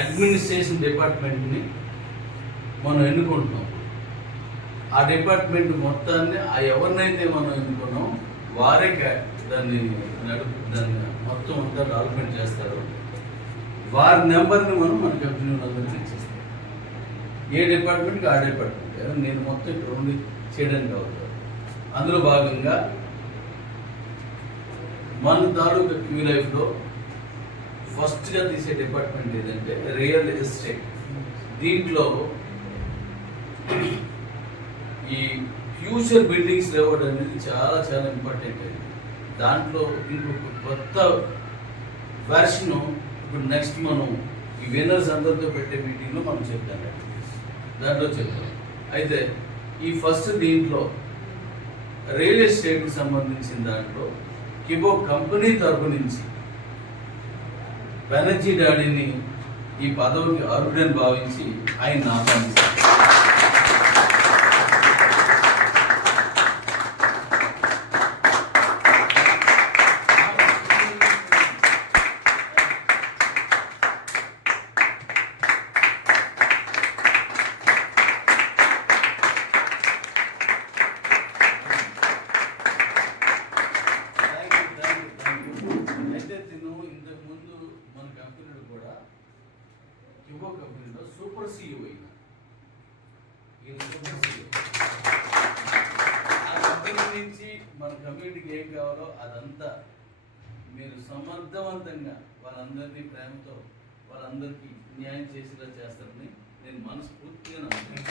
Administration డిపార్ట్మెంట్ని మనం ఎన్నుకుంటున్నాం. ఆ department మొత్తాన్ని ఎవరినైతే మనం ఎన్నుకున్నాం వారే దాన్ని మొత్తం అంతా డెవలప్మెంట్ చేస్తారు. వారి నెంబర్ని మన కంపెనీ అందరికీ ఇచ్చేస్తాం. ఏ డిపార్ట్మెంట్కి ఆ డిపార్ట్మెంట్ నేను మొత్తం ఇక్కడ ఉండి చేయడానికి అవుతాను. అందులో భాగంగా మన తాలూకా క్యూ లైఫ్లో ఫస్ట్గా తీసే డిపార్ట్మెంట్ ఏదంటే రియల్ ఎస్టేట్. దీంట్లో ఈ ఫ్యూచర్ బిల్డింగ్స్ లేవడం అనేది చాలా చాలా ఇంపార్టెంట్ అయింది. దాంట్లో ఇంకొక కొత్త వెర్షన్ ఇప్పుడు నెక్స్ట్ మనం ఈ విన్నర్స్ అందరితో పెట్టే మీటింగ్లో మనం చెప్తాం. దాంట్లో చెప్తాం. అయితే ఈ ఫస్ట్ దీంట్లో రియల్ ఎస్టేట్కి సంబంధించిన దాంట్లో కిబో కంపెనీ తరపు నుంచి బెనర్జీ డాడీని ఈ పదవికి అర్హుడని భావించి ఆయన ఆహ్వానిస్తారు. కిబో కంపెనీలో సూపర్ సిఇఓ అయినా ఆ కంపెనీ నుంచి మన కమ్యూనిటీకి ఏం కావాలో అదంతా మీరు సమర్థవంతంగా వాళ్ళందరినీ ప్రేమతో వాళ్ళందరికీ న్యాయం చేసేలా చేస్తారని నేను మనస్ఫూర్తిగా నమ్ముతున్నాను.